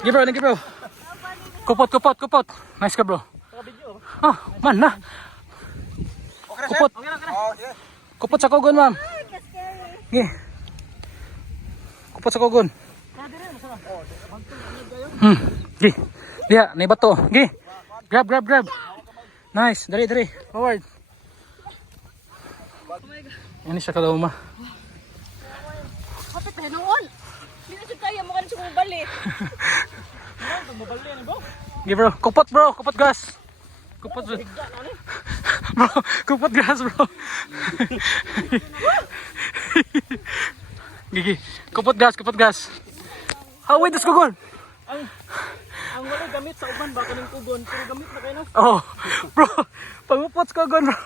Give bro, give bro. Kupot. Nice ka bro. Ah, man na. Kupot. Kupot sa kugon, ma'am. Gi. Kupot sa kugon. Gi. Dia, nay bato. Gi. Grab. Nice, dali. Forward. Ini siya kadaw ma. Kapit na noon. Hindi na siya kaya mo kanang sumubali. Gi bro, kupot gas. Kupot bro. Bro, kupot gas bro. Gigi, kupot gas. Hawid das kugon. Ang wala gamit sa uban ba kaning kugon, pero gamit na kayo na. Oh, bro, pangupot sa kugon bro.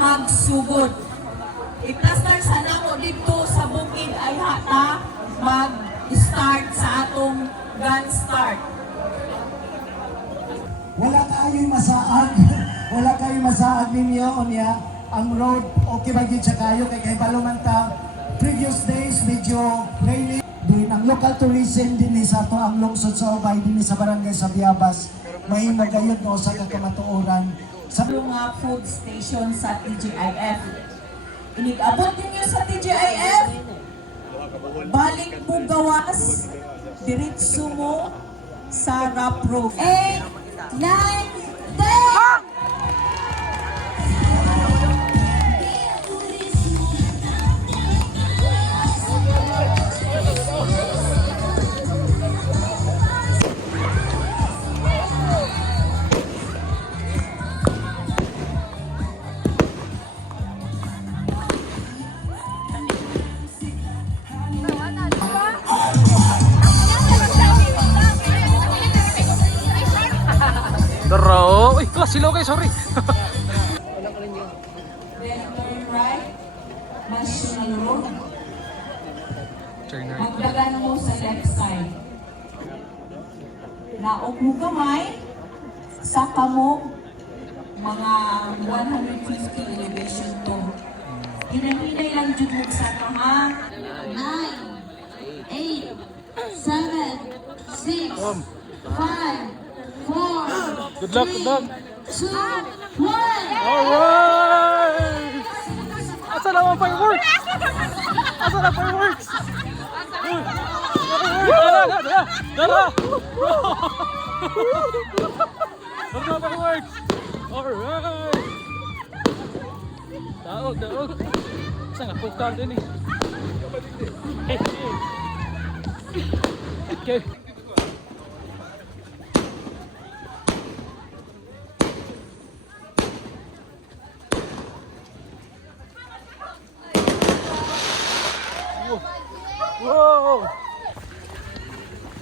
Magsugod. Iplastar sa nako dito sa bukid ay hata mag-start sa atong gun start. Wala kayong masaag ninyo unya ang road okay ba gid sa kayo kay balumanta previous days medyo rainy din ang local tourism din sa to ang lungsod sa Ubay din sa barangay sa Biabas mahimo gayud no sa kamatuoran Sa mga food station sa TGIF. Inig-abot ninyo sa TGIF, balik mo gawas, diretso mo sa Rapro. 8, 9, 10! Daro, uy, silo kayo, sorry. Then turn right, National Road. Turn right. Magdagan mo sa left side. Naog mo kamay, saka mo mga 150 elevation to. Hinahinay lang dyan mo sa ha. 9, 8, 7, 6, 5, 4, Good luck. 2, 1. Alright! Asa na ang fireworks? Asa na fireworks? Dara! Bro! Asa na fireworks? Alright! Daog. Asa nga pukal din eh. Okay. Whoa!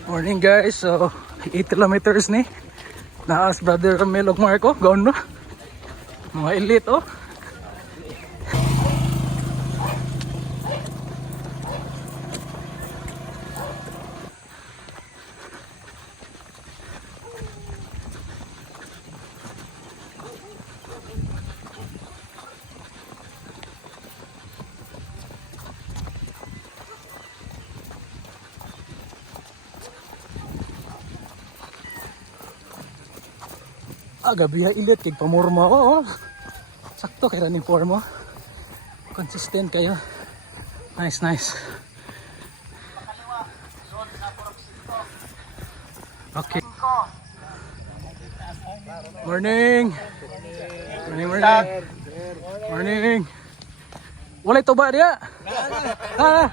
Morning guys, so 8 kilometers ni naas brother Camille ug Marco, gaon no? Mga elite oh. gabi ha ilit kay pamorma ko. Oh. Sakto kay running form mo. Consistent kayo. Nice, nice. Okay. Morning. Morning, morning. Morning. Wala ito ba dia? Ha?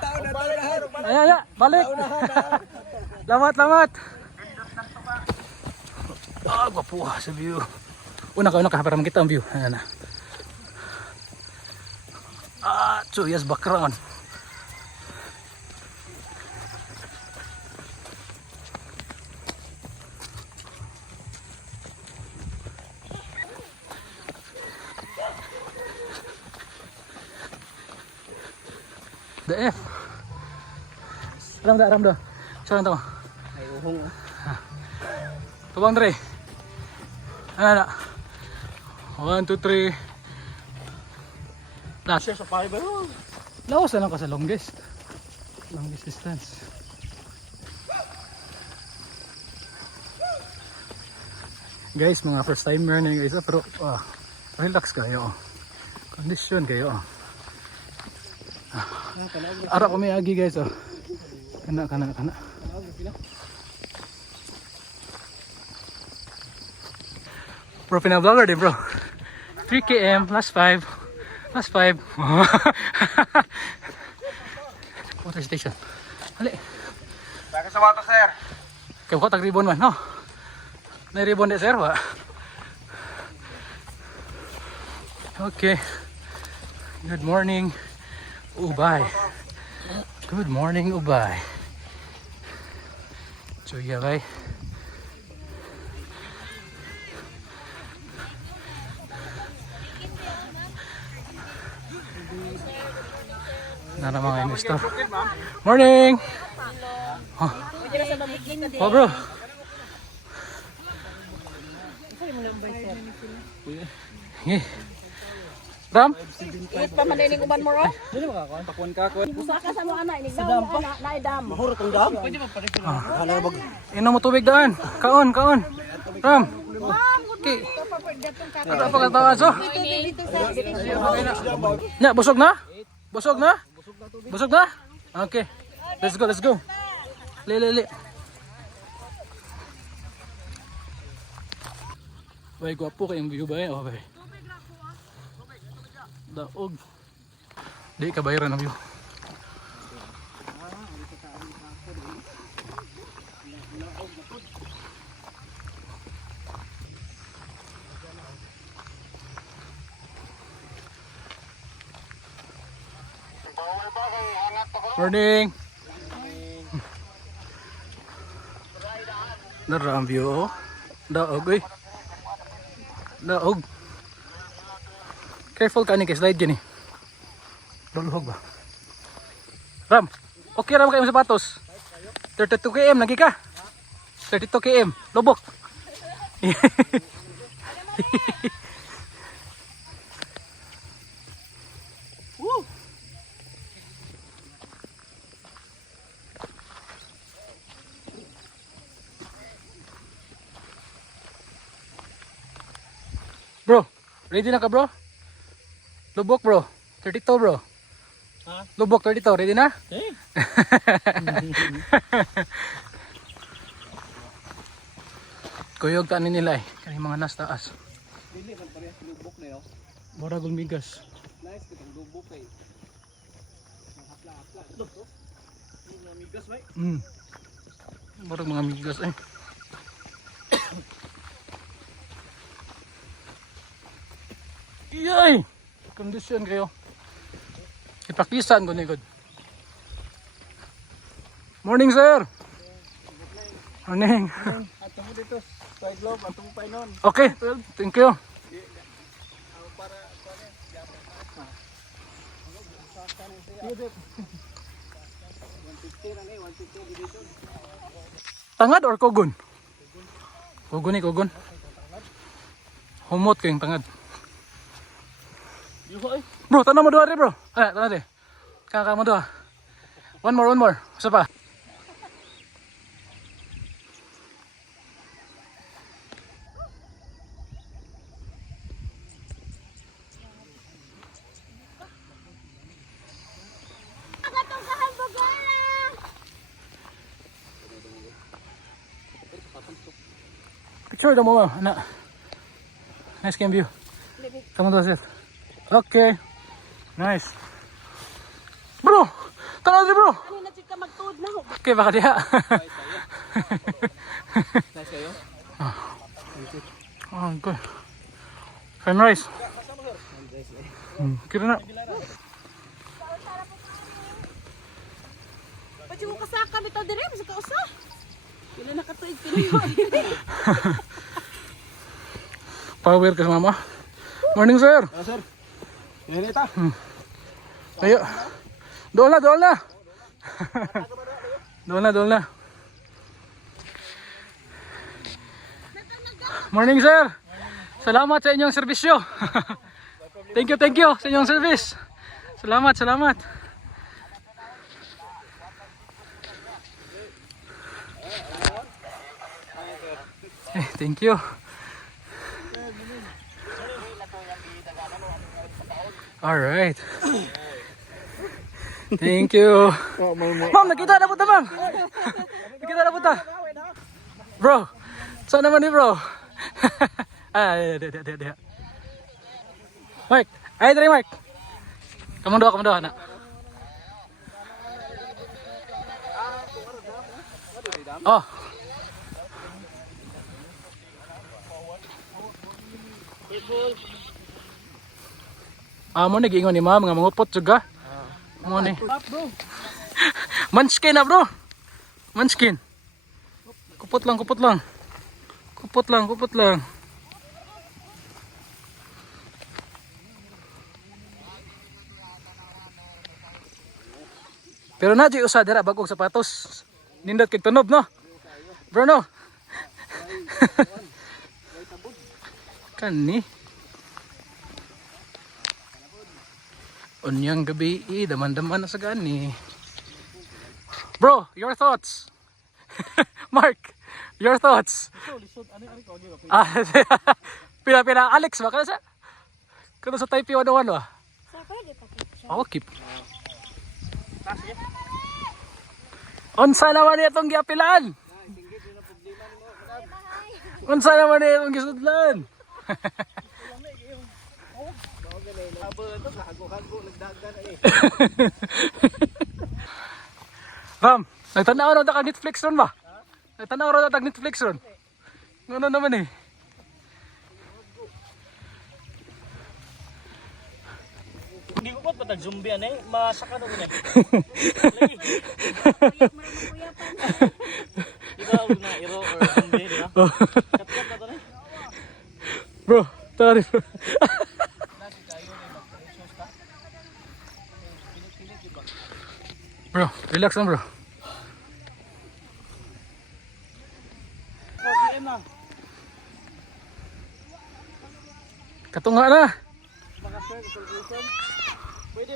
Ay, balik. Lamat. Ah, gwapo sa view. Una ka para makita ang view. Ayan na. Ah, chuyas background. The F. Aram dah. Saan to? Ay uhong. Tubang Dre. Ano na? 1, 2, 3. Last. Siya sa fiber. Lawas na lang ka sa longest. Longest distance. Guys, mga first timer na guys. Pero relax kayo. Condition kayo. Ara ko may agi guys. Kana. Bro, pina-vlogger din bro. 3 km, last 5. Water station. Hali. Saka sa water sir. Kaya ko tag-ribbon man, no? May ribbon din sir, ba? Okay. Good morning, Ubay. Good morning, Ubay. Chuya, bay. Nara mga investor. Morning! Oh bro. Ram? Iit pa man dining uban mo ro. Dili makakuan pakuan ka ko. Usa ka sa mo ana inig daw mo ana na idam. Mahurot ang dam. Pwede ba pare sila? Hala bag. Inom mo tubig daan. Kaon. Ram. Okay. Ano pa katawa so? Nya, busog na? Busog na? Okay. Let's go. Lili. Bay, gwapo kayong view ba? Oh, bay. Daog. Di ka bayaran ng view. Morning. Nara ang view. Daog eh. Daog. Careful ka ni kay slide dyan eh. Luluhog ba? Ram, okay ram kayo yung sapatos. 32 km lagi ka. 32 km. Lubok. Bro, ready na ka bro? Lubok bro, 32 bro. Ha? Lubok 32, ready na? Eh. Kuyog taan nila eh, kani mga nas taas. Dili man parehas lubok na yo. Mura gulmigas. Nice kitang lubok kay. Hapla. Mga migas bay. Mura mga migas eh. Yay! Kondisyon kayo. Ipakisan ko ni God. Morning sir! Morning! Ato mo dito side lob atong painon. Okay, thank you. Tangad or kugon? Kugon. Humot kayong tangad. Bro, tanah mo doon bro. Tanah deh. Kakak mo doon. One more. Isa pa. picture daw mo, ma'am. Ana. Nice cam view. Come on, sir. Okay. Nice. Bro! Tanaw di bro! Ano na chika magtuod na ho. Okay, baka diha. Nice kayo? Oh, okay. Sunrise. Kira na. Pwede mo kasaka bitaw dire sa kausa. Pila na katuig pinayo. Power ka sa mama. Morning, sir. Sir. Yan ita. Ayo. Doon na, doon na. Doon na, doon na. Morning, sir. Salamat sa inyong serbisyo. Thank you sa inyong service. Salamat, salamat. Thank you. All right. Thank you. Ma'am, nakita na po ta, ma'am. Nakita na po ta. Bro, saan naman ni bro? Dia. Mark, ay dari Mark. Kamu doa, anak. Oh. Mo ni giingon ni ma'am nga mangupot juga. Mo ni. Manskin na bro. Manskin. Kupot lang. Kupot lang. Pero na di usa dira bagong sapatos. Nindot kay tunob no. Bruno. Kani. Unyang gabi, daman-daman na sa gani. Bro, your thoughts? Mark, your thoughts? Pila, Alex ba? Kada sa Taipei 101 ba? Ako keep. Unsa naman itong giapilaan? Unsa naman itong gisudlan? Ram, nagtanaw na ta Netflix ron ba? Nagtanaw na ta Netflix ron. Ano naman eh? Hindi ko pa tag-zombie yan eh. Masaka na ko na. Diba na iro or zombie, diba? Kat-kat na to na. Bro, tara bro. Bro, relax lang bro. Okay na. Katunga na. Maka-share sa solution. Pwede.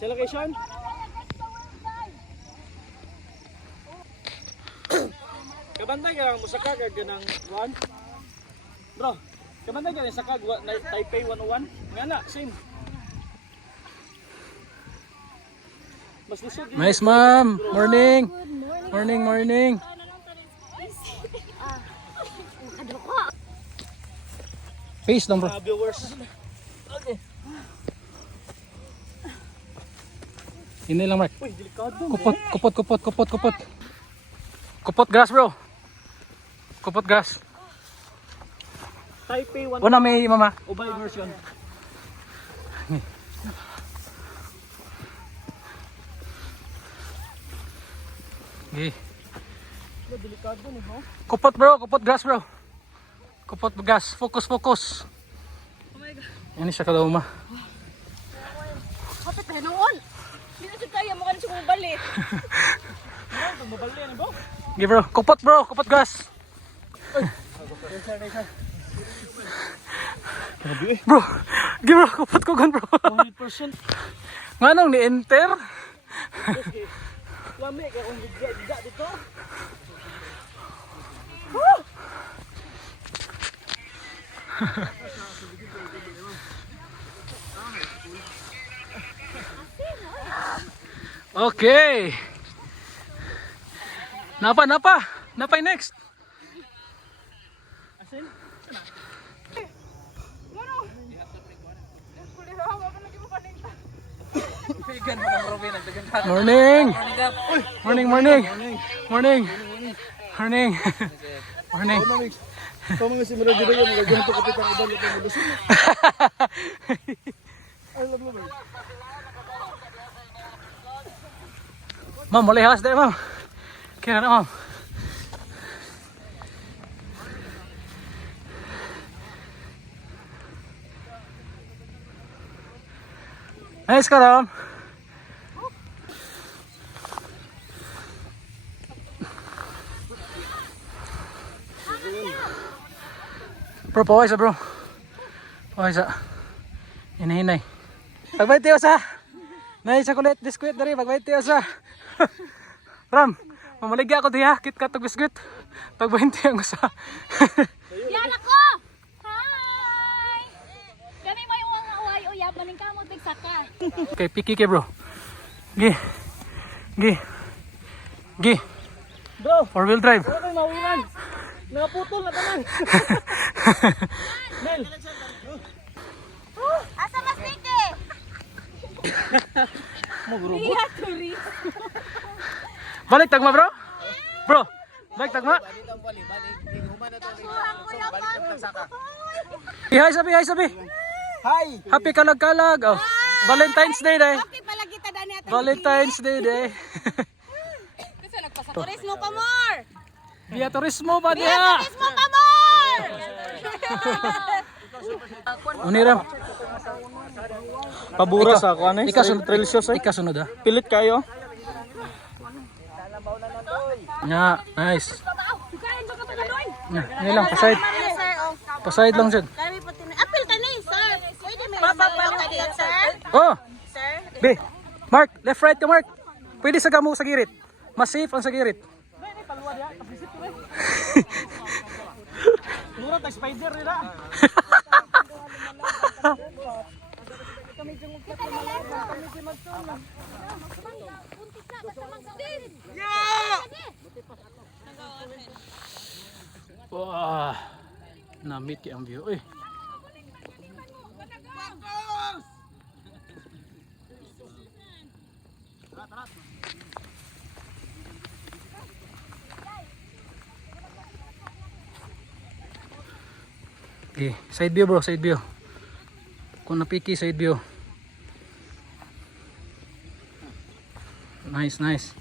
Sa location? Kabantay ka lang mo sa kagag ng 1. Bro, kabantay ka lang sa kag Taipei 101. Nga na, same. Mas lusog yun. Nice ma'am. Morning. Morning. Face lang bro. Mga viewers. Okay. Hindi lang Mark. Uy, delikado. Kupot. Kupot gas bro. Kupot gas. Taipei 101. Una may mama. Ubay version. Okay. Delikado ni ho. Kupot bro, kupot gas bro. Kupot gas, focus. Oh my god. Ini siya kadaw ma. Kapit na noon. Hindi na siya kaya mo ka na siya kumabalik. Ano, mabali na ba? Okay bro, kupot gas. Bro, give bro, kupot ko gan bro. 100%. Nganong ni enter? Lami ka kung bigla dito. Okay. Napa, napa. Napay next. Asin? Morning. Morning, morning. Morning. Morning. Morning. Kamu ngasih murah juga yang gak gantung kepitan udah lupa mudusin. Ma'am, boleh halas deh, ma'am. Kaya na, ma'am. Ayos ka, Ram. Bro, paway sa bro. Paway sa. Hinahinay. Pagbait tayo sa. Nay sa kulit biskuit dari pagbait tayo sa. Ram, mamaligya ako diha, kit ka tog biskuit. Pagbait tayo ko sa. Yan ako! Hi! Kami may uwang away o yab maning kamot bigsaka. Okay, piki ke bro. Gi. Gi. Gi. Bro, 4-wheel drive. wala kayong mawilan. Nakaputol na tanan. Mel, Asa mas nike? Iya, turi. Balik tagma bro. Bro, balik tagma. Hi sabi. hi. Happy kalag-kalag. Oh. Valentine's Day day. Okay pala kita dani ato. Valentine's Day day. Kasi nagpasa turismo pa more. Via turismo ba diha? Turismo pa more. Uniram. Pabura sa ako, ano? Trail shoes, eh. Ikasunod ah. Pilit kayo. Nga, nice. Kain sa kapagaluin. Nga, ini lang, paside. Sir, oh. Paside lang dyan. Kami po tin. Apil ka ni, sir. Pwede may mababaw ka diyan, sir. Oh, Sir. be. Mark, left right ka Mark. Pwede sa gamo sa girit. Mas safe ang sa girit. Mura tayo spider nila. Wah, namit kaya ang view. Uy. Okay, side view bro, side view. Kung napiki, side view. Nice, nice.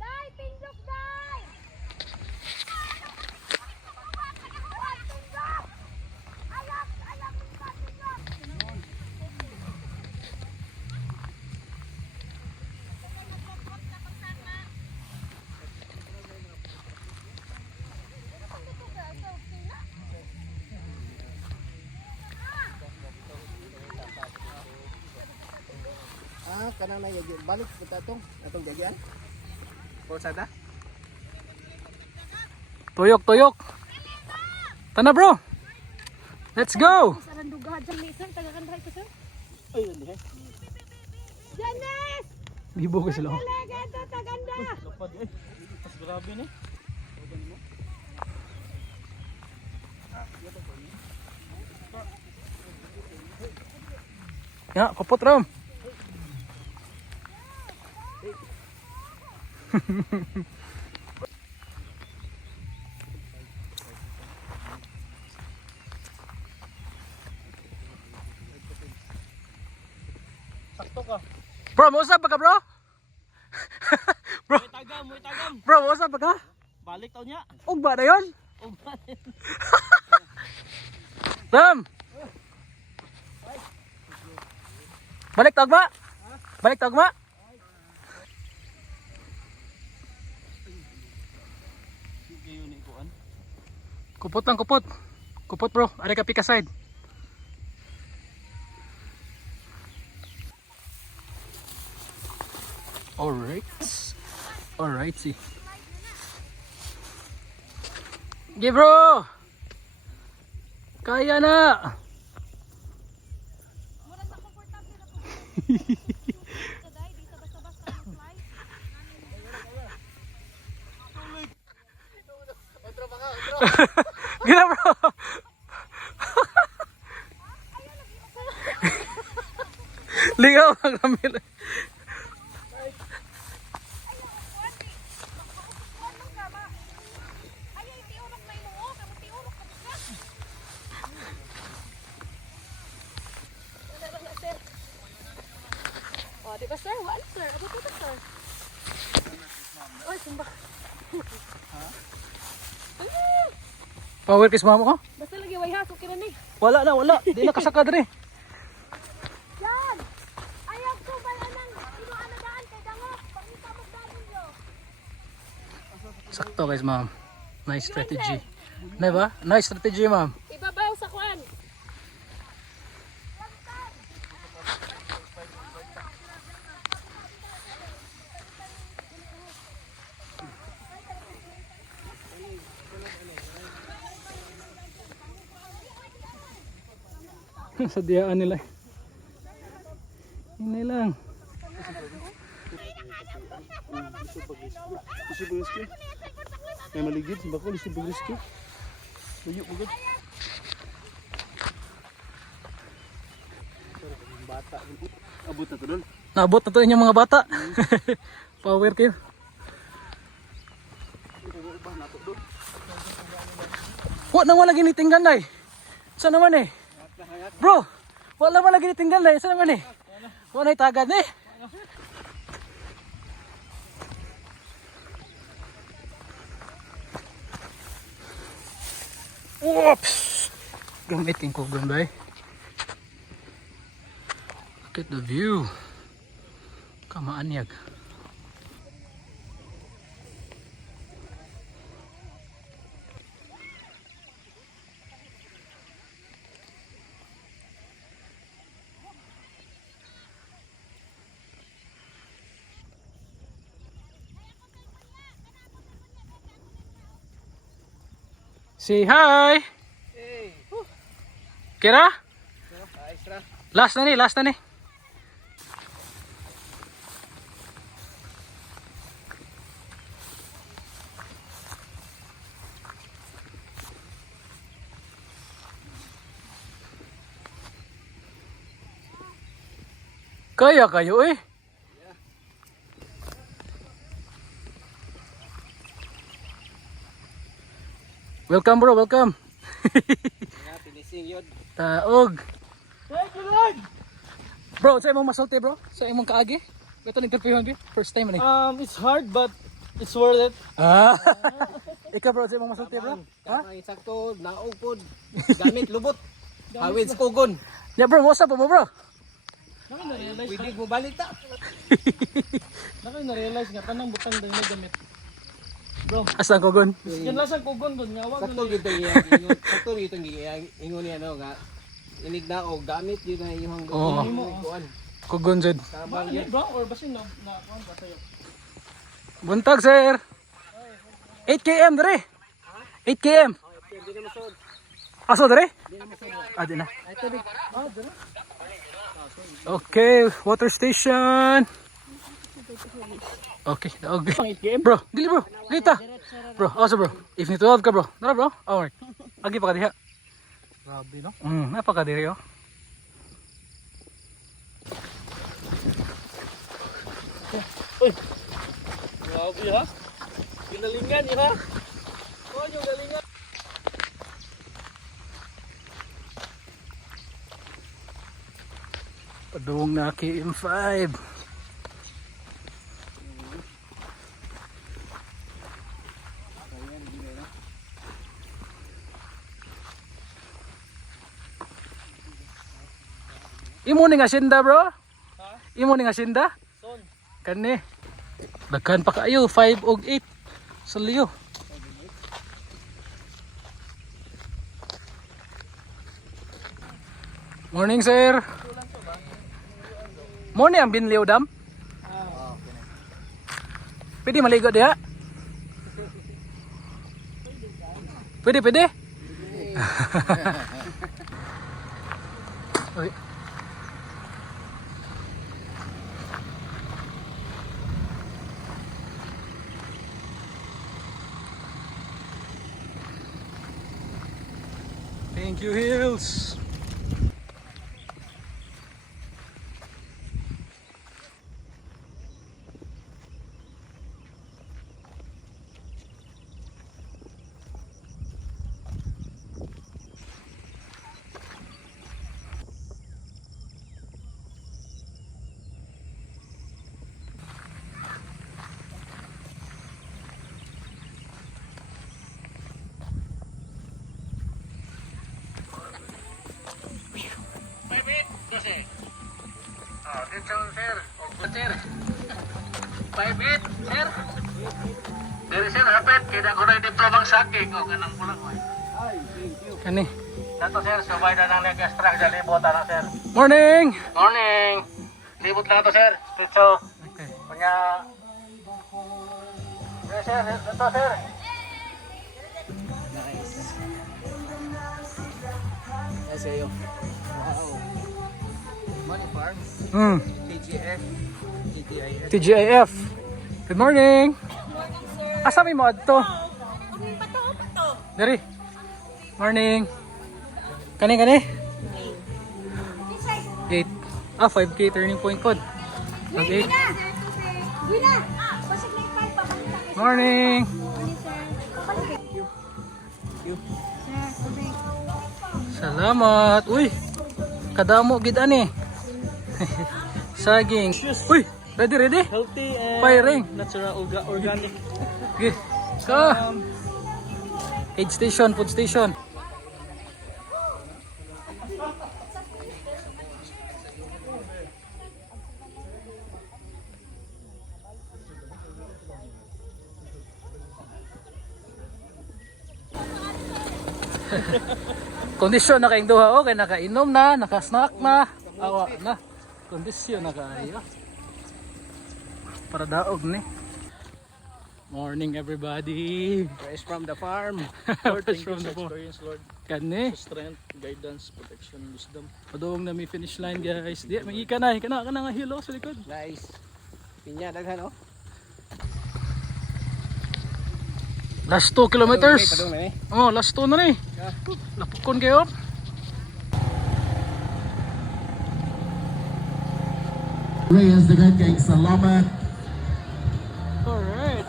Dai, pindok dai. Ah, kanang na yun. Balik kita atong jagyan. Posada? Tuyok, tuyok. Tana bro. Let's go. Sarandugad sa lisan tagakanday ko, sir. Ay, hindi eh. Janice! Bibo ko sila. Talaga taganda. Lapad eh. Mas grabe ni. Ya, kapot ram. Sakto ka. Bro, mo usap pa ka bro? Bro, Muy tagam, muy tagam. bro, mo usap pa ka? Balik tao niya. Ugba na yun? Ugma. Ram! Balik tagma? Balik tagma? Kupot lang, kupot. Kupot bro, ada ka pika side. Alright. Alright, see. Give bro! Kaya na! Gila bro! Ligaw ang ramil. Oh, di ba sir? Wala sir. Ano po ito sir? Oy, sumba. Power kiss mama ko? Basta lagi way ha, okay na ni. Wala na, wala. Di na kasaka dre. Yan! Ayaw ko ba anang inuanadaan kay Dangok? Pangita mo daan ninyo. Sakto guys, ma'am. Nice strategy. Diba? Nice strategy, ma'am. Ibabaw sa kuan. Sadiaan nila. Ini lang. Lisi Bugriski. May maligid, simba ko, Lisi Bugriski. Tuyo mo gud. Bata. Abot na to doon. Naabot na to inyong mga bata. Power kill. Wala naman lagi nitinggan na eh. Saan naman eh? Bro, wala naman lagi nitinggan na eh. Saan naman eh? Wala na itagad eh. Oops! Gamit king kugon ba eh. Look at the view. Kamaanyag. Say hi! Hey! Kira? Extra. Last na ni, last na ni. Kaya kayo eh. Welcome bro, welcome. Finishing yun. Taog. Thank you Lord! Bro, sa imong masulti bro? Sa imong kaagi? Ito interview ko. First time ni. It's hard but it's worth it. Ah. Ikaw bro, sa imong masulti bro? Ha? Ang sakto, naupod, gamit lubot, hawid sa kugon. Ya bro, what's up mo bro? Pwede mo balik ta. Na-realize nga, tanang butang dahil may gamit. Asang kugon? Yan lang sa kugon doon, nga wag Sakto na gito sakto gito ingon niya no nga. Inig na og gamit yun na yung Oo. kuan. Kugon jud. Tabang Ano yun. bro, or basin na kuhan ba sa'yo? Buntag sir. 8 km dere. 8 km. Aso dere? Ah, di na. Okay, water station. Okay, okay. Bro, dili bro. Dita. Bro, also bro. If ni 12 ka bro. Dara bro. Alright. Agi pa ka diha. Grabe no? Napaka diri oh. Grabe ha? Ginalingan yun ha? Oh, yung galingan. Padung na KM5. Imo ning asinda bro? Imo ning asinda? Son. Kani. Daghan pa kaayo 5 og 8 sa liyo. Morning, sir. Morning ang Binlio Dam. Pwede maligo diha? Pwede, pwede? Uy. Thank you, Hills. Attention, sir. Sir. 5-8, sir. Dari sir, hapit. Kaya ko na diplomang saking. O, ganang pulang mo. Kani. Dato, sir. Subay na nang nag-extract dyan. Libot, ano, sir. Morning. Morning. Libot lang ito, sir. Tito. Okay. Punya. Yes, sir. Dato, sir. Yes, sir. Wow. Money Farm. TGF. GTIF. TGIF. Good morning. Asa may mo adto? Dari. Morning. Kani kani? 8. 5K turning point code. Mag 8. Morning. Salamat. Uy. Kadamo gid ani. Saging. Uy, ready? Healthy and Firing. natural organic. Okay. Ka. Aid station, food station. Kondisyon na kayong duha, okay, nakainom na, nakasnack na, awa na. Kondisyon na kayo. Para daog ni. Morning everybody. Fresh from the farm. Lord, Fresh thank you from sa the farm. experience, Lord. Kani. Sa strength, guidance, protection, wisdom. Padoong na may finish line guys. Di, may ika na nga hilo sa likod. Nice. Pinya, daghan, oh. Last 2 kilometers. Padung na, eh. Oh, last 2 na ni. Lapukon kayo. Reyes dengan kay salamat. Alright.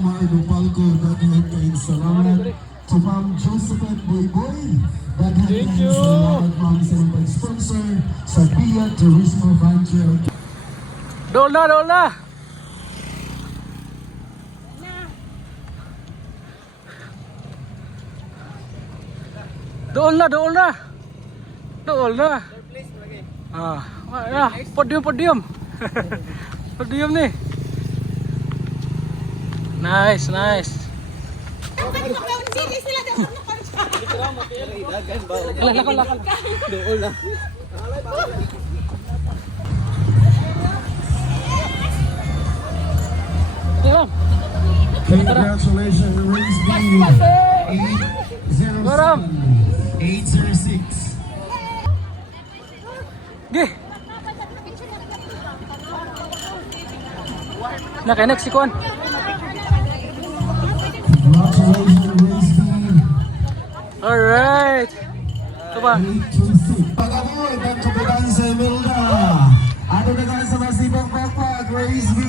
Mga Palco dengan kay salamat. To Ma'am Josephine Boyboy. Daghan kay Thank you. salamat ma'am sa pag-sponsor sa Pia Turismo Venture. Doon na. Doon na. Podium. Podium nih. Nice. Lakal. Dool na. Ayan. Congratulations, Race B. Garam. 806. Gi. Naka-next si Kuan. Congratulations, Race B. Alright. Ito ba? 826. Pag-amoy, back to Pagani sa Imelda. Ano na guys sa masibang pagpag, Race B.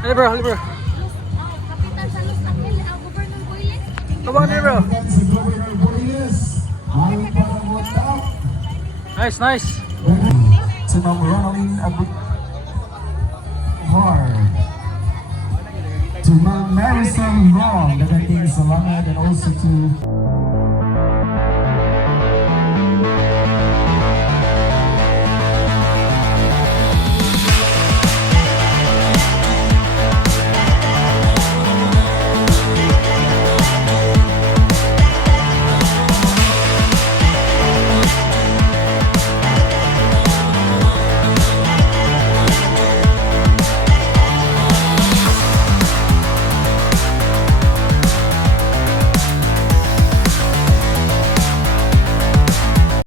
Hali bro. Kapitan sa Los Angeles, ang Governor Boyles. Ito ba ni bro? Si Governor Boyes. Ayaw para mo top. Nice. Si Ma'am Ronaldine Abut. To Ma'am Marisol Wrong, nagating salamat, and also to